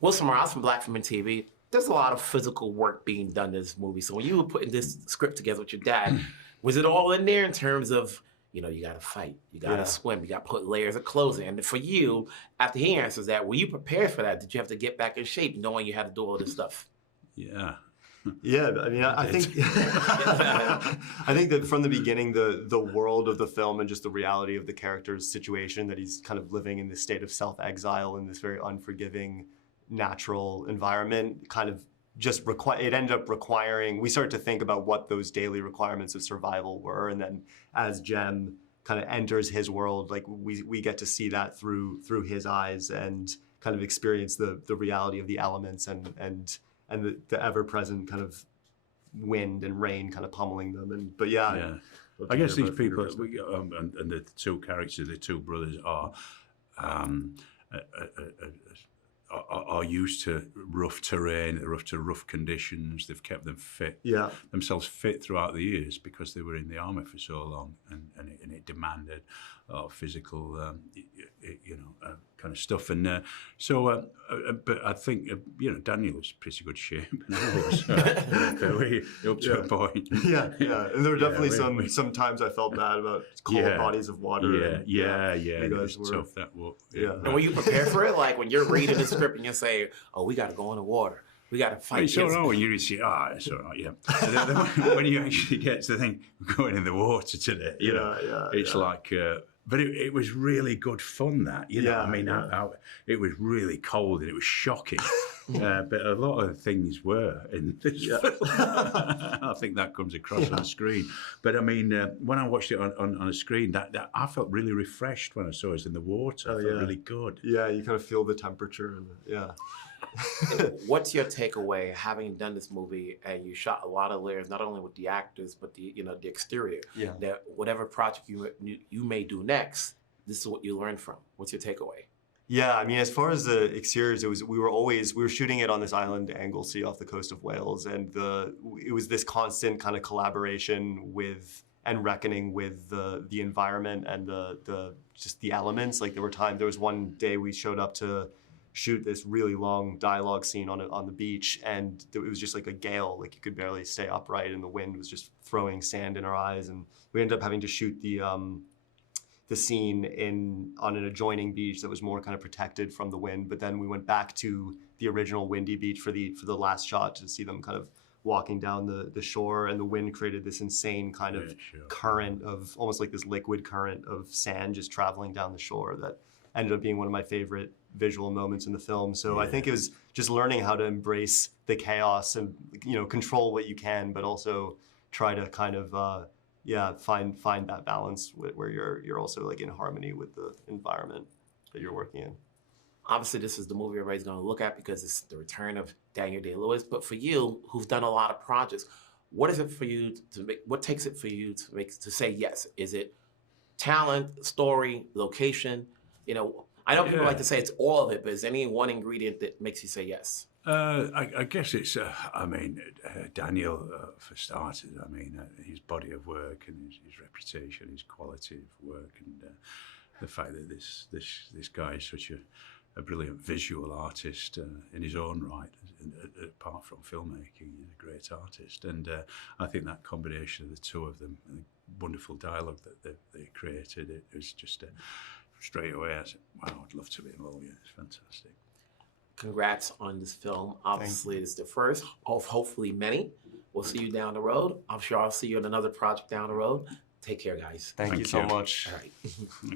Wilson Morales from Black Film and TV. There's a lot of physical work being done in this movie. So when you were putting this script together with your dad, was it all in there in terms of, you know, you got to fight, you got to swim, you got to put layers of clothes in? And for you, after he answers that, were you prepared for that? Did you have to get back in shape knowing you had to do all this stuff? Yeah. Yeah, I mean, I think I think that from the beginning, the world of the film and just the reality of the character's situation, that he's kind of living in this state of self-exile in this very unforgiving, natural environment, kind of just it ended up requiring, we started to think about what those daily requirements of survival were, and then as Jem kind of enters his world, like we get to see that through his eyes and kind of experience the reality of the elements and the ever-present kind of wind and rain kind of pummeling them. And but yeah. I guess these people and the two characters, the two brothers, are used to rough terrain, rough conditions. They've kept themselves fit throughout the years because they were in the army for so long, and it demanded a lot of physical, kind of stuff. And but I think Daniel was pretty good shape, and I was up to a point. Yeah. And there were definitely some times I felt bad about cold bodies of water. Yeah. It was tough. That was. And were you prepared for it? Like when you're reading the script and you say, "Oh, we got to go in the water. We got to fight." It's all right when you see, it's all right, yeah. And then when you actually get to the thing, going in the water today, it's like. But it was really good fun, that, it was really cold and it was shocking. But a lot of things were in this film. I think that comes across on the screen. But I mean, when I watched it on a screen, that I felt really refreshed when I saw it in the water. I felt really good. Yeah, you kind of feel the temperature. What's your takeaway, having done this movie and you shot a lot of layers, not only with the actors but the exterior? Yeah. That whatever project you may do next, this is what you learned from. What's your takeaway? Yeah, I mean, as far as the exteriors, we were shooting it on this island, Anglesey, off the coast of Wales, and it was this constant kind of collaboration with and reckoning with the environment and the just the elements. Like there was one day we showed up to shoot this really long dialogue scene on the beach, and it was just like a gale, like you could barely stay upright, and the wind was just throwing sand in our eyes, and we ended up having to shoot the scene on an adjoining beach that was more kind of protected from the wind. But then we went back to the original windy beach for the last shot to see them kind of walking down the shore, and the wind created this insane kind of current of almost like this liquid current of sand just traveling down the shore that ended up being one of my favorite visual moments in the film. So I think it was just learning how to embrace the chaos and control what you can, but also try to kind of find that balance where you're also like in harmony with the environment that you're working in. Obviously, this is the movie everybody's going to look at because it's the return of Daniel Day-Lewis. But for you, who've done a lot of projects, what is it for you to make? What takes it for you to say yes? Is it talent, story, location? I know people like to say it's all of it, but is there any one ingredient that makes you say yes? I guess it's, Daniel, for starters. I mean, his body of work and his reputation, his quality of work, and the fact that this guy is such a brilliant visual artist in his own right. Apart from filmmaking, he's a great artist, and I think that combination of the two of them, and the wonderful dialogue that they created, it was just straight away I said, wow, I'd love to be involved. Yeah, it's fantastic. Congrats on this film. Obviously, it's the first of hopefully many. We'll see you down the road. I'm sure I'll see you in another project down the road. Take care, guys. Thank you so much. All right.